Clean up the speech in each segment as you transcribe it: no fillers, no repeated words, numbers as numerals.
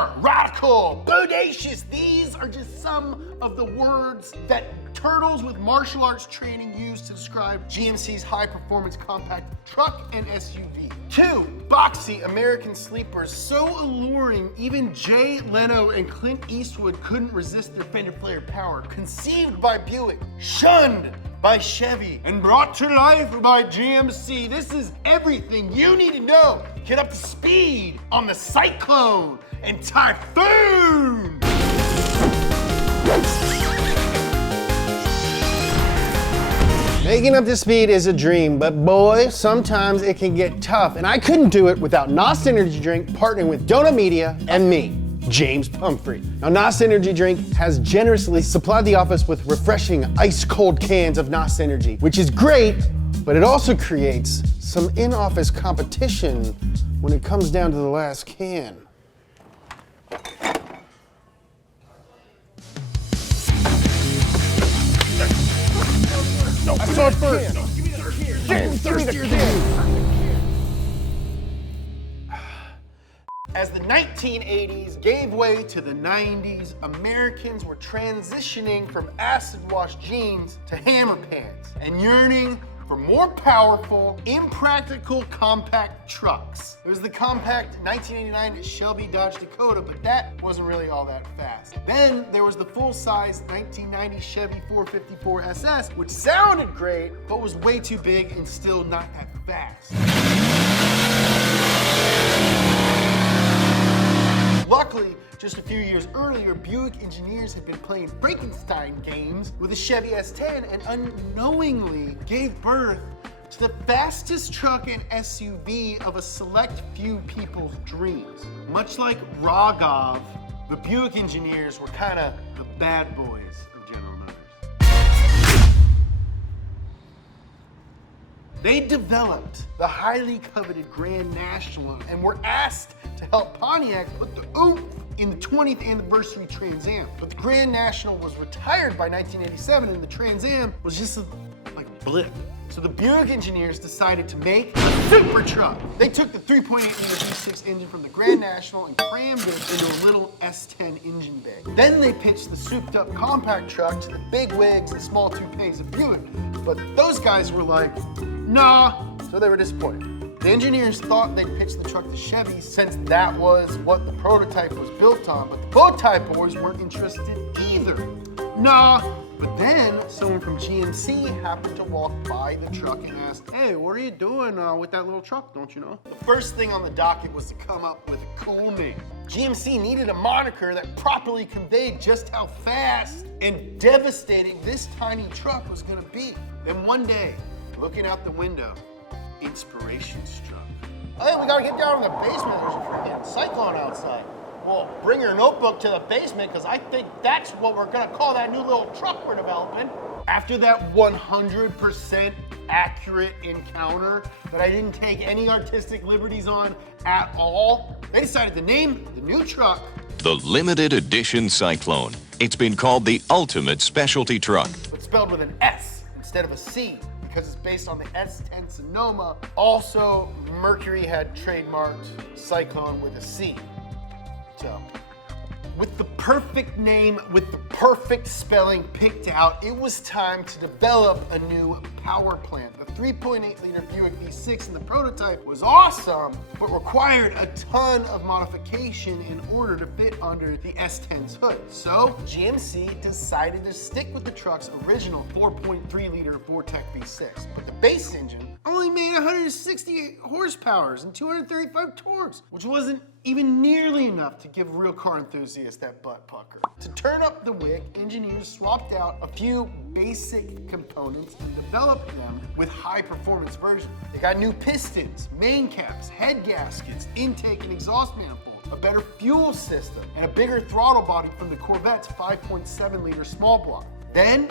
Power, radical, bodacious. These are just some of the words that turtles with martial arts training use to describe GMC's high-performance compact truck and SUV. 2, boxy American sleepers, so alluring even Jay Leno and Clint Eastwood couldn't resist their fender flare power. Conceived by Buick, shunned by Chevy, and brought to life by GMC. This is everything you need to know. Get up to speed on the Syclone and Typhoon. Making up to speed is a dream, but boy, sometimes it can get tough, and I couldn't do it without NOS Energy Drink partnering with Donut Media and me, James Pumphrey. Now, NOS Energy Drink has generously supplied the office with refreshing ice-cold cans of NOS Energy, which is great, but it also creates some in-office competition when it comes down to the last can. I saw it first. No, give me the third gear. James, give me the gear. As the 1980s gave way to the 90s, Americans were transitioning from acid-wash jeans to hammer pants and yearning for more powerful, impractical compact trucks. There was the compact 1989 Shelby Dodge Dakota, but that wasn't really all that fast. Then there was the full-size 1990 Chevy 454 SS, which sounded great, but was way too big and still not that fast. Luckily, just a few years earlier, Buick engineers had been playing Frankenstein games with a Chevy S10 and unknowingly gave birth to the fastest truck and SUV of a select few people's dreams. Much like Rogov, the Buick engineers were kind of the bad boys of General Motors. They developed the highly coveted Grand National and were asked to help Pontiac put the oomph in the 20th anniversary Trans Am. But the Grand National was retired by 1987 and the Trans Am was just like a blip. So the Buick engineers decided to make a super truck. They took the 3.8 liter V6 engine from the Grand National and crammed it into a little S10 engine bay. Then they pitched the souped up compact truck to the big wigs and small toupees of Buick. But those guys were like, nah, so they were disappointed. The engineers thought they'd pitch the truck to Chevy since that was what the prototype was built on, but the bow-tie boys weren't interested either. Nah. But then someone from GMC happened to walk by the truck and asked, hey, what are you doing with that little truck, don't you know? The first thing on the docket was to come up with a cool name. GMC needed a moniker that properly conveyed just how fast and devastating this tiny truck was gonna be. Then one day, looking out the window, inspiration struck. Hey, we gotta get down in the basement. There's a freaking cyclone outside. Well, bring your notebook to the basement because I think that's what we're gonna call that new little truck we're developing. After that 100% accurate encounter that I didn't take any artistic liberties on at all, they decided to name the new truck the Limited Edition Syclone. It's been called the ultimate specialty truck. but spelled with an S instead of a C, because it's based on the S10 Sonoma. Also, Mercury had trademarked Syclone with a C. So, with the perfect name, with the perfect spelling picked out, it was time to develop a new power plant. The 3.8 liter Buick V6 in the prototype was awesome, but required a ton of modification in order to fit under the S10's hood. So GMC decided to stick with the truck's original 4.3 liter Vortec V6, but the base engine only made 160 horsepower and 235 torques, which wasn't even nearly enough to give real car enthusiasts that butt pucker. To turn up the wick, engineers swapped out a few basic components and developed them with high performance versions. They got new pistons, main caps, head gaskets, intake and exhaust manifolds, a better fuel system, and a bigger throttle body from the Corvette's 5.7 liter small block. Then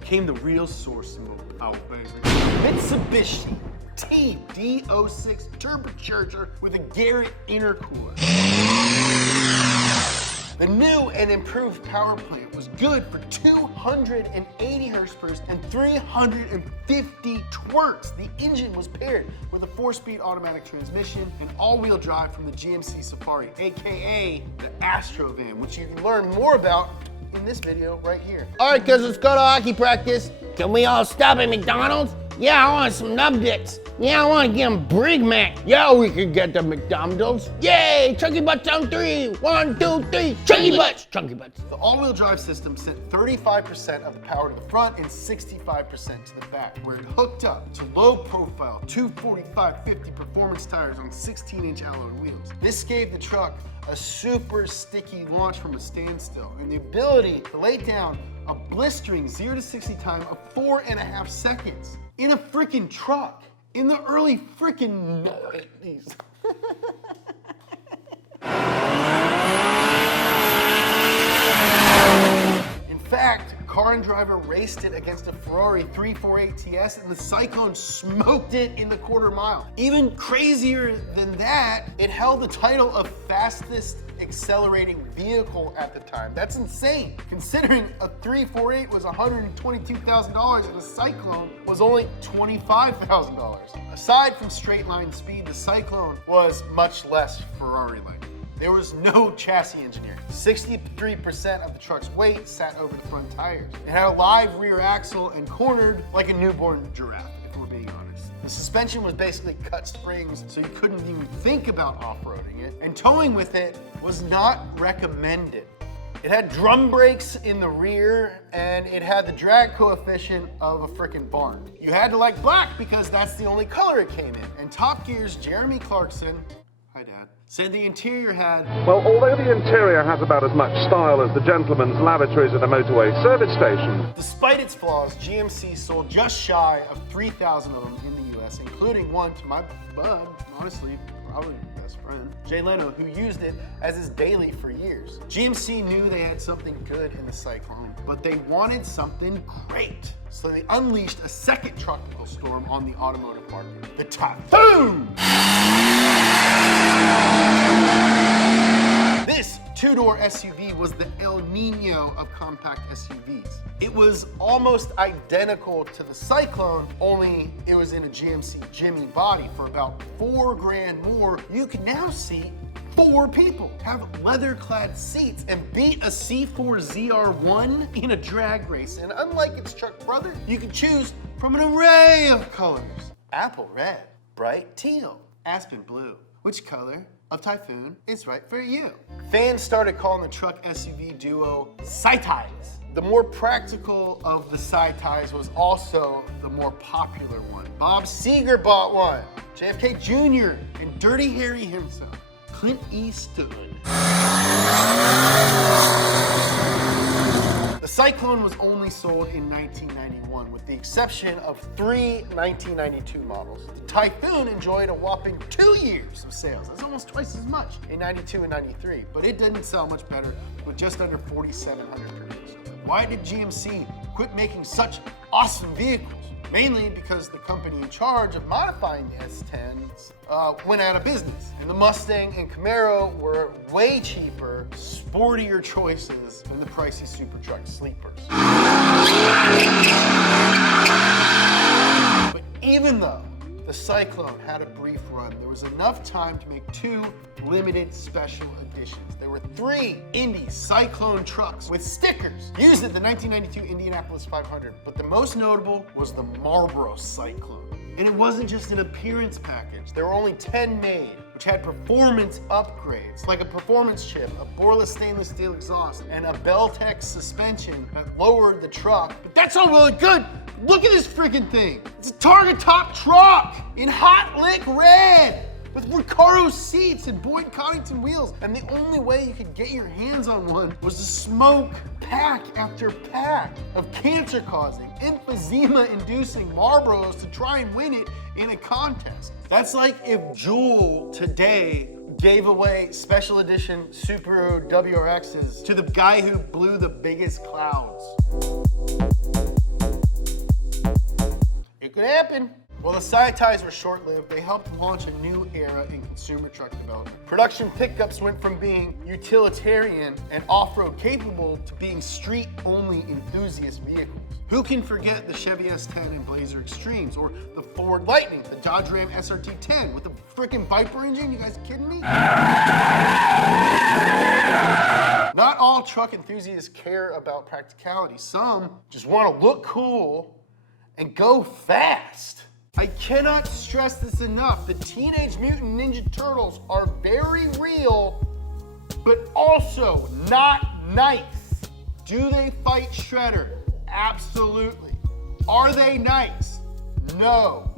came the real source of power, basically. Mitsubishi TD06 turbocharger with a Garrett intercooler. The new and improved power plant was good for 280 horsepower and 350 twerks. The engine was paired with a 4-speed automatic transmission and all-wheel drive from the GMC Safari, aka the Astro van, which you can learn more about in this video right here. All right, kids, let's go to hockey practice. Can we all stop at McDonald's? Yeah, I want some nuggies. Yeah, I want to get them Big Mac. Yeah, we could get the McDonald's. Yay, chunky butts on 3. 1, 2, 3, chunky butts, chunky butts. The all-wheel drive system sent 35% of the power to the front and 65% to the back, where it hooked up to low-profile 245/50 performance tires on 16-inch alloy wheels. This gave the truck a super sticky launch from a standstill and the ability to lay down a blistering 0 to 60 time of 4.5 seconds in a freaking truck in the early freaking 90s. In fact, Car and Driver raced it against a Ferrari 348 TS and the Syclone smoked it in the quarter mile. Even crazier than that, it held the title of fastest accelerating vehicle at the time. That's insane, considering a 348 was $122,000 and a Syclone was only $25,000. Aside from straight line speed, the Syclone was much less Ferrari-like. There was no chassis engineering. 63% of the truck's weight sat over the front tires. It had a live rear axle and cornered like a newborn giraffe, if we're being honest. The suspension was basically cut springs, so you couldn't even think about off-roading it. And towing with it was not recommended. It had drum brakes in the rear, and it had the drag coefficient of a frickin' barn. You had to like black because that's the only color it came in. And Top Gear's Jeremy Clarkson, hi Dad, said the interior had... Well, although the interior has about as much style as the gentleman's lavatories at a motorway service station. Despite its flaws, GMC sold just shy of 3,000 of them in the US, including one to my bud, honestly, probably best friend, Jay Leno, who used it as his daily for years. GMC knew they had something good in the Syclone, but they wanted something great. So they unleashed a second tropical storm on the automotive market, the Typhoon! This two-door SUV was the El Nino of compact SUVs. It was almost identical to the Syclone, only it was in a GMC Jimmy body. For about $4 grand more, you can now seat 4 people, have leather-clad seats, and beat a C4 ZR1 in a drag race. And unlike its truck brother, you can choose from an array of colors. Apple red, bright teal, aspen blue. Which color of Typhoon is right for you? Fans started calling the truck SUV duo Sci-Ties. The more practical of the Sci-Ties was also the more popular one. Bob Seger bought one. JFK Jr. and Dirty Harry himself, Clint Eastwood. The Syclone was only sold in 1991, with the exception of 3 1992 models. The Typhoon enjoyed a whopping 2 years of sales. That's almost twice as much in 92 and 93, but it didn't sell much better with just under 4,700 produced. Why did GMC quit making such awesome vehicles? Mainly because the company in charge of modifying the S10s went out of business. And the Mustang and Camaro were way cheaper, sportier choices than the pricey super truck sleepers. But even though the Syclone had a brief run, there was enough time to make 2 limited special editions. There were 3 Indy Syclone trucks with stickers used at the 1992 Indianapolis 500, but the most notable was the Marlboro Syclone. And it wasn't just an appearance package. There were only 10 made, which had performance upgrades, like a performance chip, a boreless stainless steel exhaust, and a Beltex suspension that lowered the truck. But that's all well and good. Look at this freaking thing. It's a Targa top truck in hot lick red with Recaro seats and Boyd Coddington wheels. And the only way you could get your hands on one was to smoke pack after pack of cancer-causing, emphysema-inducing Marlboros to try and win it in a contest. That's like if Juul today gave away special edition Subaru WRXs to the guy who blew the biggest clouds. It could happen. Well, the Sci-Tis were short-lived. They helped launch a new era in consumer truck development. Production pickups went from being utilitarian and off-road capable to being street-only enthusiast vehicles. Who can forget the Chevy S10 and Blazer Extremes, or the Ford Lightning, the Dodge Ram SRT10 with the frickin' Viper engine? You guys kidding me? Not all truck enthusiasts care about practicality. Some just want to look cool and go fast. I cannot stress this enough. The Teenage Mutant Ninja Turtles are very real, but also not nice. Do they fight Shredder? Absolutely. Are they nice? No.